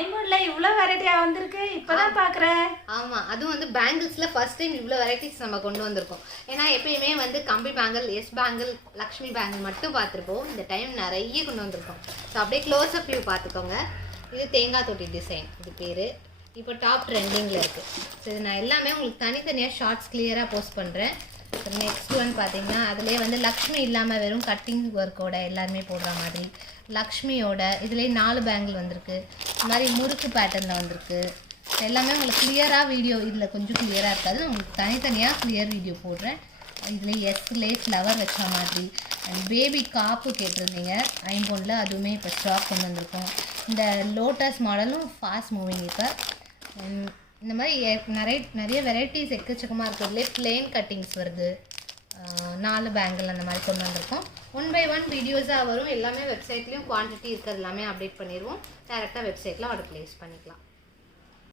ஐம்பொன்ல இவ்வளோ வெரைட்டியாக வந்திருக்கு இப்போதான் பார்க்குறேன். ஆமாம், அதுவும் வந்து பேங்கிள்ஸில் ஃபர்ஸ்ட் டைம் இவ்வளோ வெரைட்டிஸ் நம்ம கொண்டு வந்திருக்கோம். ஏன்னா எப்பயுமே வந்து கம்பி bangle, S bangle, Lakshmi bangle மட்டும் பார்த்துருப்போம். இந்த டைம் நிறைய கொண்டு வந்திருக்கோம். ஸோ அப்படியே க்ளோஸ்அப் வியூ பார்த்துக்கோங்க. இது தேங்காய் தொட்டி டிசைன், இது பேர். இப்போ டாப் ட்ரெண்டிங்கில் இருக்குது. ஸோ இது நான் எல்லாமே உங்களுக்கு தனித்தனியாக ஷார்ட்ஸ் கிளியராக போஸ்ட் பண்ணுறேன். நெக்ஸ்ட் ஒன் பார்த்தீங்கன்னா அதிலே வந்து லக்ஷ்மி இல்லாமல் வெறும் கட்டிங் ஒர்க்கோட எல்லாருமே போடுற மாதிரி லக்ஷ்மியோட இதுலேயே 4 பேங்கிள் வந்திருக்கு. இந்த மாதிரி முறுக்கு பேட்டர்னில் வந்திருக்கு. எல்லாமே உங்களுக்கு கிளியராக வீடியோ இதில் கொஞ்சம் கிளியராக இருக்காது, உங்களுக்கு தனித்தனியாக கிளியர் வீடியோ போடுறேன். இதில் எஸ்லேயே ஃப்ளவர் வச்ச மாதிரி அண்ட் பேபி காப்பு கேட்டிருந்தீங்க ஐம்பொன்னில், அதுவுமே இப்போ ஸ்டாக் கொண்டு வந்திருக்கோம். இந்த லோட்டஸ் மாடலும் ஃபாஸ்ட் மூவிங். இப்போ இந்த மாதிரி நிறைய வெரைட்டிஸ் எக்கச்சக்கமாக இருக்கிறதுலே பிளெயின் கட்டிங்ஸ் வருது. 4 பேங்கிள் அந்த மாதிரி கொண்டு வந்திருக்கோம். 1 by 1 வீடியோஸாக வரும். எல்லாமே வெப்சைட்லேயும் குவான்டிட்டி இருக்கிறது எல்லாமே அப்டேட் பண்ணிடுவோம். டேரெக்டாக வெப்சைட்டில் ஆர்டர் ப்ளேஸ் பண்ணிக்கலாம்.